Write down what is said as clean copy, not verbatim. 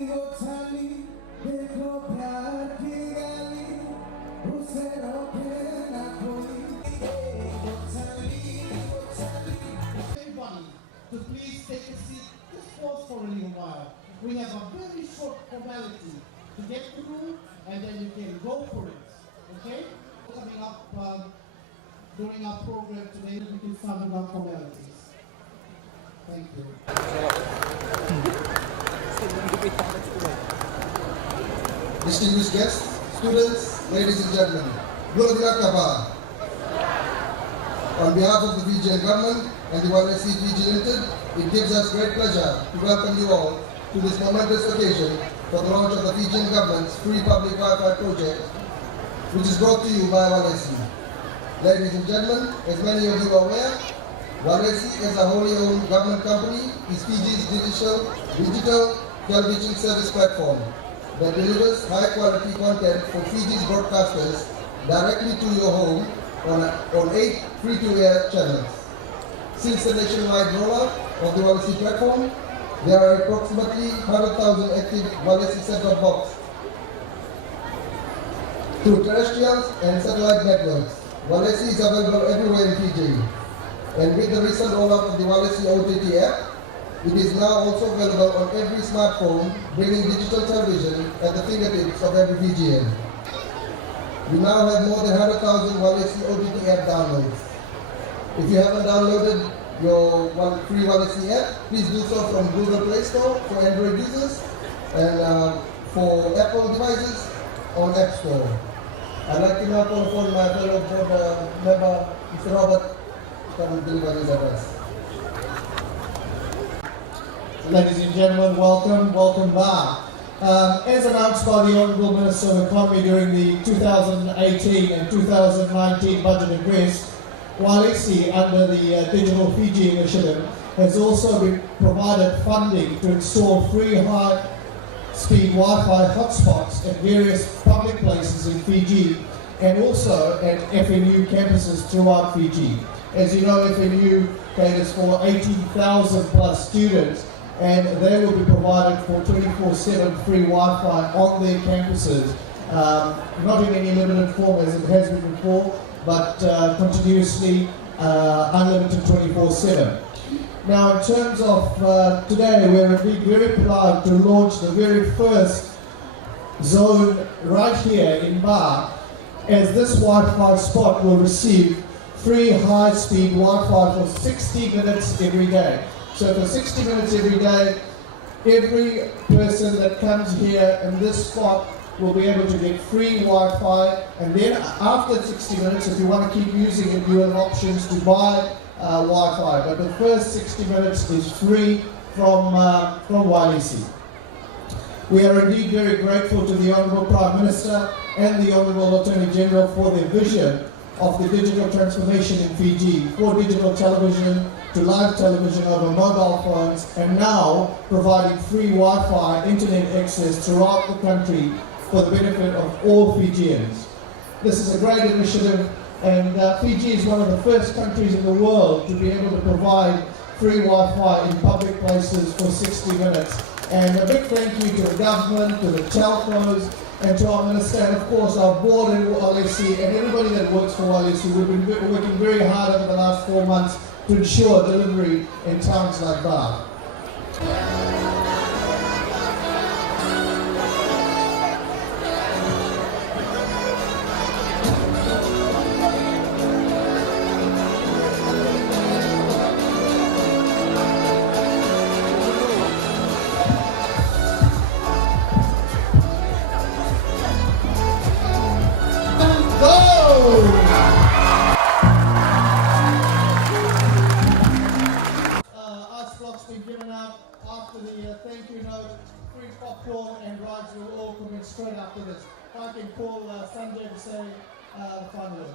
To please take a seat, just pause for a little while. We have a very short formality to get through, and then you can go for it. Okay? Coming up during our program today, we can start with our formalities. Thank you. Distinguished guests, students, ladies and gentlemen, on behalf of the Fijian government and the Walesi Fiji Limited, it gives us great pleasure to welcome you all to this momentous occasion for the launch of the Fijian government's free public Wi-Fi project, which is brought to you by Walesi. Ladies and gentlemen, as many of you are aware, Walesi, as a wholly owned government company, is Fiji's digital television service platform that delivers high-quality content for Fiji's broadcasters directly to your home on 8 free-to-air channels. Since the nationwide rollout of the Walesi platform, there are approximately 100,000 active Walesi set-top boxes through terrestrial and satellite networks. Walesi is available everywhere in Fiji, and with the recent rollout of the Walesi OTT app, it is now also available on every smartphone, bringing digital television at the fingertips of every Fijian. We now have more than 100,000 Walesi OTT app downloads. If you haven't downloaded your free Walesi app, please do so from Google Play Store for Android users and for Apple devices on App Store. I'd like to now call upon my fellow board member, Mr. Robert, to come and deliver his address. Ladies and gentlemen, welcome back. As announced by the Honourable Minister of Economy during the 2018 and 2019 budget address, Walesi, under the Digital Fiji initiative, has also been provided funding to install free high-speed Wi-Fi hotspots at various public places in Fiji and also at FNU campuses throughout Fiji. As you know, FNU caters for 18,000 plus students, and they will be provided for 24/7 free Wi-Fi on their campuses, not in any limited form as it has been before, but continuously unlimited 24/7. Now, in terms of today, we're very proud to launch the very first zone right here in Bar, as this Wi-Fi spot will receive free high-speed Wi-Fi for 60 minutes every day. So for 60 minutes every day, every person that comes here in this spot will be able to get free Wi-Fi, and then after 60 minutes, if you want to keep using it, you have options to buy Wi-Fi. But the first 60 minutes is free from Walesi. We are indeed very grateful to the Honourable Prime Minister and the Honourable Attorney General for their vision of the digital transformation in Fiji, for digital television to live television over mobile phones, and now providing free Wi-Fi internet access throughout the country for the benefit of all Fijians. This is a great initiative, and Fiji is one of the first countries in the world to be able to provide free Wi-Fi in public places for 60 minutes. And a big thank you to the government, to the telcos, and to our minister, and of course our board in Walesi, and everybody that works for Walesi. We've been working very hard over the last 4 months to ensure delivery in towns like Bar. Thank you note, free popcorn and rides will all come in straight after this. If I can call Sanjay to say the final words.